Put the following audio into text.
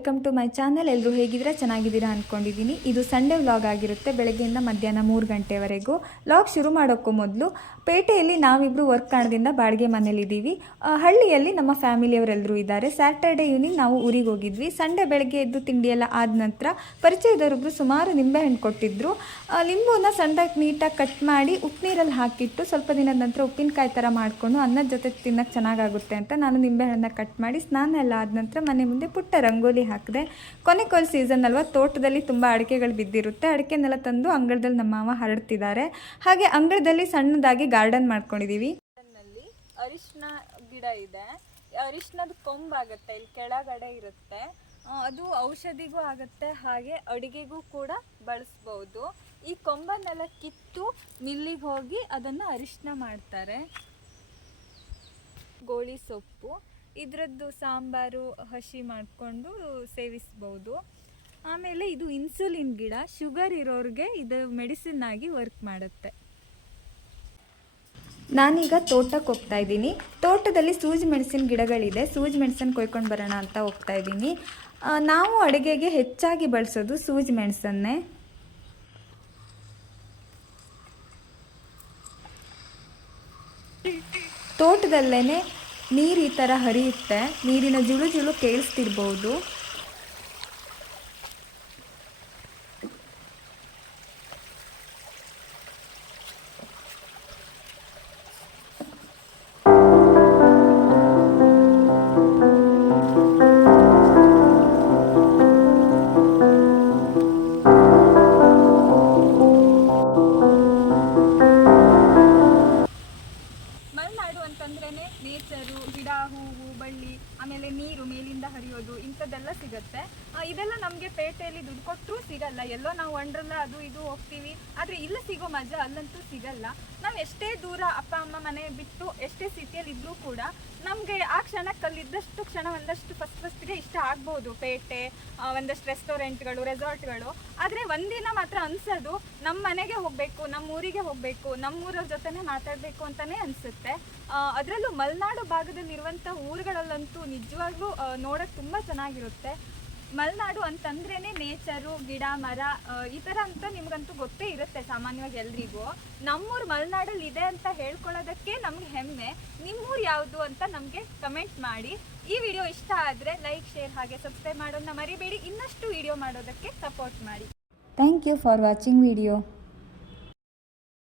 Welcome to my channel. ಎಲ್ಲರೂ ಹೇಗಿದ್ರೆ ಚೆನ್ನಾಗಿದ್ದೀರಾ ಅಂದ್ಕೊಂಡಿದ್ದೀನಿ ಇದು ಸಂಡೇ ವ್ಲಾಗ್ ಆಗಿರುತ್ತೆ. ಬೆಳಗ್ಗೆಯಿಂದ ಮಧ್ಯಾಹ್ನ ಮೂರು ಗಂಟೆವರೆಗೂ. ವ್ಲಾಗ್ ಶುರು ಮಾಡೋಕ್ಕೂ ಮೊದಲು, ಪೇಟೆಯಲ್ಲಿ ನಾವಿಬ್ಬರು ವರ್ಕ್ ಕಾಣದಿಂದ ಬಾಡಿಗೆ ಮನೇಲಿದ್ದೀವಿ ಹಳ್ಳಿಯಲ್ಲಿ ನಮ್ಮ ಫ್ಯಾಮಿಲಿಯವರೆಲ್ಲರೂ ಇದ್ದಾರೆ. ಸ್ಯಾಟರ್ಡೆ ಈವ್ನಿಂಗ್ ನಾವು ಊರಿಗೆ ಹೋಗಿದ್ವಿ. ಸಂಡೇ ಬೆಳಗ್ಗೆ ಎದ್ದು ತಿಂಡಿ ಎಲ್ಲ ಆದ ನಂತರ ಪರಿಚಯದವರೊಬ್ಬರು ಸುಮಾರು ನಿಂಬೆಹಣ್ಣು ಕೊಟ್ಟಿದ್ದರು ಲಿಂಬುನ ಸಣ್ಣದಾಗಿ ನೀಟಾಗಿ ಕಟ್ ಮಾಡಿ ಉಪ್ಪು ಹಾಕಿಟ್ಟು ಸ್ವಲ್ಪ ದಿನದ ನಂತರ ಉಪ್ಪಿನಕಾಯಿ ಥರ ಮಾಡಿಕೊಂಡು ಅನ್ನದ ಜೊತೆ ತಿನ್ನಕ್ಕೆ ಚೆನ್ನಾಗಾಗುತ್ತೆ ಅಂತ ನಾನು ನಿಂಬೆಹಣ್ಣನ್ನ ಕಟ್ ಮಾಡಿ ಸ್ನಾನ ಎಲ್ಲ ಆದ ನಂತರ ಮನೆ ಮುಂದೆ ಪುಟ್ಟ ರಂಗೋಲಿ ಹಾಕಿದೆ. ಕೊನೆ ಕೊನೆ ಸೀಸನ್ ಅಲ್ವಾ, ತೋಟದಲ್ಲಿ ತುಂಬ ಅಡಿಕೆಗಳು ಬಿದ್ದಿರುತ್ತೆ. ಅಡಿಕೆನೆಲ್ಲ ತಂದು ಅಂಗಳದಲ್ಲಿ ನಮ್ಮ ಮಾವ ಹರಡ್ತಿದ್ದಾರೆ. ಹಾಗೆ ಅಂಗಳದಲ್ಲಿ ಸಣ್ಣದಾಗಿ ಗಾರ್ಡನ್ ಮಾಡ್ಕೊಂಡಿದ್ದೀವಿ ಅರಿಶಿನ ಗಿಡ ಇದೆ. ಅರಿಶಿನದ ಕೊಂಬಾಗತ್ತೆ ಇಲ್ಲಿ ಕೆಳಗಡೆ ಇರುತ್ತೆ. ಅದು ಔಷಧಿಗೂ ಆಗುತ್ತೆ, ಹಾಗೆ ಅಡಿಗೆಗೂ ಕೂಡ ಬಳಸ್ಬೋದು. ಈ ಕೊಂಬನ್ನೆಲ್ಲ ಕಿತ್ತು ಮಿಲ್ಲಿಗೆ ಹೋಗಿ ಅದನ್ನು ಅರಿಶಿನ ಮಾಡ್ತಾರೆ. ಗೋಳಿ ಸೊಪ್ಪು. ಇದರದ್ದು ಸಾಂಬಾರು, ಹಸಿ ಮಾಡಿಕೊಂಡು ಸೇವಿಸ್ಬೋದು. ಆಮೇಲೆ ಇದು ಇನ್ಸುಲಿನ್ ಗಿಡ, ಶುಗರ್ ಇರೋರಿಗೆ ಇದು ಮೆಡಿಸಿನ್ ಆಗಿ ವರ್ಕ್ ಮಾಡುತ್ತೆ. ನಾನೀಗ ತೋಟಕ್ಕೆ ಹೋಗ್ತಾ ಇದ್ದೀನಿ. ತೋಟದಲ್ಲಿ ಸೂಜಿ ಮೆಣಸಿನ ಗಿಡಗಳಿದೆ. ಸೂಜಿ ಮೆಣಸನ್ನು ಕೊಯ್ಕೊಂಡು ಬರೋಣ ಅಂತ ಹೋಗ್ತಾ ಇದ್ದೀನಿ. ನಾವು ಅಡುಗೆಗೆ ಹೆಚ್ಚಾಗಿ ಬಳಸೋದು ಸೂಜಿ ಮೆಣಸನ್ನೇ ತೋಟದಲ್ಲೇ ನೀರು ಈ ಥರ ಹರಿಯುತ್ತೆ ನೀರಿನ ಜುಳು ಜುಳು ಕೇಳಿಸ್ತಿರ್ಬೋದು. ಅಂತಂದ್ರೇನೆ ನೇಚರು, ಗಿಡ, ಹೂವು, ಬಳ್ಳಿ, ಆಮೇಲೆ ನೀರು ಮೇಲಿಂದ ಹರಿಯೋದು, ಇಂಥದ್ದೆಲ್ಲ ಸಿಗುತ್ತೆ. ಇದೆಲ್ಲ ನಮಗೆ ಪೇಟೆಯಲ್ಲಿ ದುಡ್ಡು ಕೊಟ್ಟರು ಸಿಗಲ್ಲ. ಎಲ್ಲೋ ನಾವು ಒಂಡ್ರಲ್ಲ ಅದು ಇದು ಹೋಗ್ತೀವಿ. ಆದರೆ ಇಲ್ಲಿ ಸಿಗೋ ಮಜಾ ಅಲ್ಲಂತೂ ಸಿಗಲ್ಲ. ನಾವು ಎಷ್ಟೇ ದೂರ ಅಪ್ಪ, ಅಮ್ಮ ಮನೆ ಬಿಟ್ಟು ಎಷ್ಟೇ ಸಿಟಿಯಲ್ಲಿ ಇದ್ರೂ ಕೂಡ ನಮಗೆ ಆ ಕ್ಷಣಕ್ಕೆ ಅಲ್ಲಿದ್ದಷ್ಟು ಕ್ಷಣ ಒಂದಷ್ಟು ಫಸ್ಟ್ ಫಸ್ಟ್ಗೆ ಇಷ್ಟ ಆಗ್ಬೋದು. ಪೇಟೆ ಒಂದಷ್ಟು ರೆಸ್ಟೋರೆಂಟ್ಗಳು ರೆಸಾರ್ಟ್ಗಳು ಆದರೆ ಒಂದಿನ ಮಾತ್ರ ಅನಿಸೋದು ನಮ್ಮ ಮನೆಗೆ ಹೋಗಬೇಕು ನಮ್ಮ ಊರಿಗೆ ಹೋಗಬೇಕು ನಮ್ಮೂರವ್ರ ಜೊತೆನೇ ಮಾತಾಡಬೇಕು ಅಂತಲೇ ಅನಿಸುತ್ತೆ. ಅದರಲ್ಲೂ ಮಲೆನಾಡು ಭಾಗದಲ್ಲಿರುವಂಥ ಊರುಗಳಲ್ಲಂತೂ ನಿಜವಾಗ್ಲೂ ನೋಡೋಕೆ ತುಂಬ ಚೆನ್ನಾಗಿರುತ್ತೆ. ಮಲೆನಾಡು ಅಂತಂದ್ರೇನೆ ನೇಚರು, ಗಿಡ, ಮರ ಈ ಥರ ಅಂತ ನಿಮ್ಗಂತೂ ಗೊತ್ತೇ ಇರುತ್ತೆ ಸಾಮಾನ್ಯವಾಗಿ ಎಲ್ರಿಗೂ. ನಮ್ಮೂರು ಮಲೆನಾಡಲ್ಲಿ ಇದೆ ಅಂತ ಹೇಳ್ಕೊಳ್ಳೋದಕ್ಕೆ ನಮ್ಗೆ ಹೆಮ್ಮೆ. ನಿಮ್ಮೂರು ಯಾವುದು ಅಂತ ನಮಗೆ ಕಮೆಂಟ್ ಮಾಡಿ. ಈ ವಿಡಿಯೋ ಇಷ್ಟ ಆದರೆ ಲೈಕ್, ಶೇರ್ ಹಾಗೆ ಸಬ್ಸ್ಕ್ರೈಬ್ ಮಾಡೋದನ್ನ ಮರಿಬೇಡಿ. ಇನ್ನಷ್ಟು ವಿಡಿಯೋ ಮಾಡೋದಕ್ಕೆ ಸಪೋರ್ಟ್ ಮಾಡಿ. Thank you for watching video.